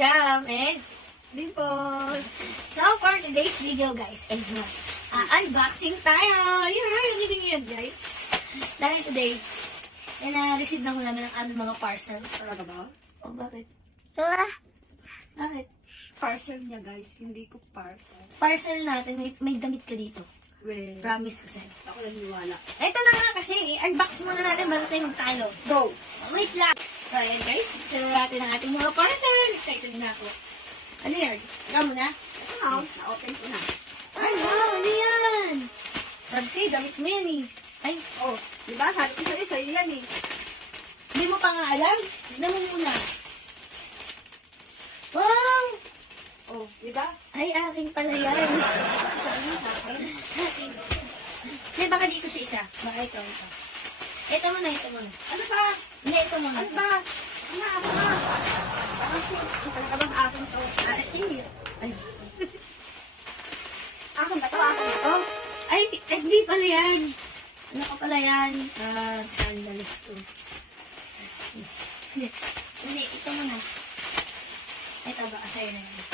Jam and Dimples. So, for today's video, guys, ay unboxing tayo. Yan, guys. Dahil today, na-receive na ko namin ang aming mga parcel. Talaga ba? O, bakit? Bakit? Parcel niya, guys. Hindi ko parcel. Parcel natin, may damit ka dito. Well, Promise ko sa'yo. ako naniwala. Ito na nga kasi, unbox muna natin bago tayo magtalo. Go! Wait lang. So, ayan guys. Sila natin ang ating mga parcel. Excited na ako. Ano yan? Ikaw muna? Ito na, na-open ko na. Ay, wow! Ano yan? Sabi damit mo yan eh. Ay, Oh, di ba? Sabi ko sa'yo, sa'yo yan eh. hindi mo pa nga alam? Tignan mo muna. Wow! Oh, di ba? Ay, aking pala yan. Sabi mo sa akin. Aking. Hindi, baka dito sa isa. Baka ito. Ito muna, ito muna. Ano ba? Hindi, ito muna. Ano ba? Ano ba? Talaga bang akin to? Sige. Ay. Akin ba to? Akin ba to? Ay, hindi pala yan. Ano ka pala yan? Sandalis ko. Hindi, ito muna. Ito ba? Sa'yo na yan.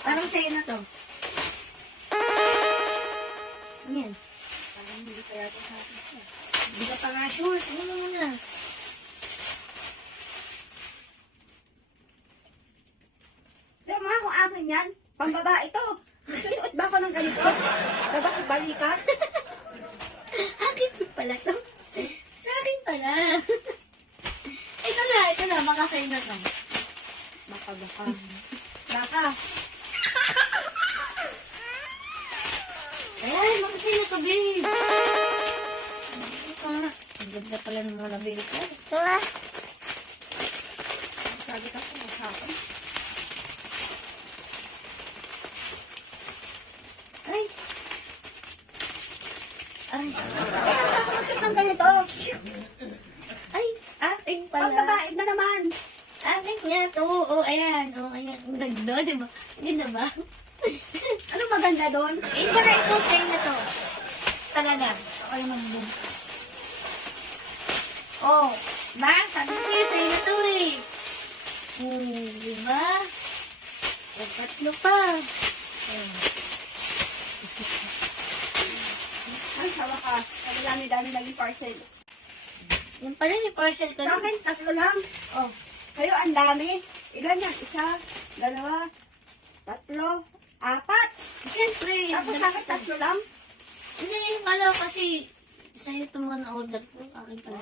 Parang sa'yo na to. Ano yan? Parang hindi kaya to sa akin. Hindi ka pa nga sure. Ano mo muna? Di ba kung akin yan? Pambabae to. Susuot ba ako ng ganito? Labas sa balikat? Akin pala to. Sa akin pala. Ito na. Baka sa'yo na to. Baka. Baka. Ayan, baka sa'yo na to, babe. Ang ganda pala ng mga nabili ko. Sabi ka po sa akin. Ay. Ay. Ako magsuot ng ganito. Ay, aking pala. Pambabae na naman. Aking nga to. Oo, ayan. Oo, ayan. Ang ganda, di ba? Ganda ba? Ano maganda doon? Eh, baka ito sa'yo na to. Talaga. Ako naman din. Oh, ba? Sabi ko sa'yo na to eh. Di ba? O, tatlo pa. Ay, sa wakas. Dami naging parcel. Yan pala yung parcel ko. Sa akin, tatlo lang. Oh, Sa'yo, ang dami. Ilan yan? Isa, dalawa, tatlo, apat. siyempre. Tapos sa akin, tatlo lang. Hindi, kala ko kasi sa'yo itong mga na-order ko. Akin pala.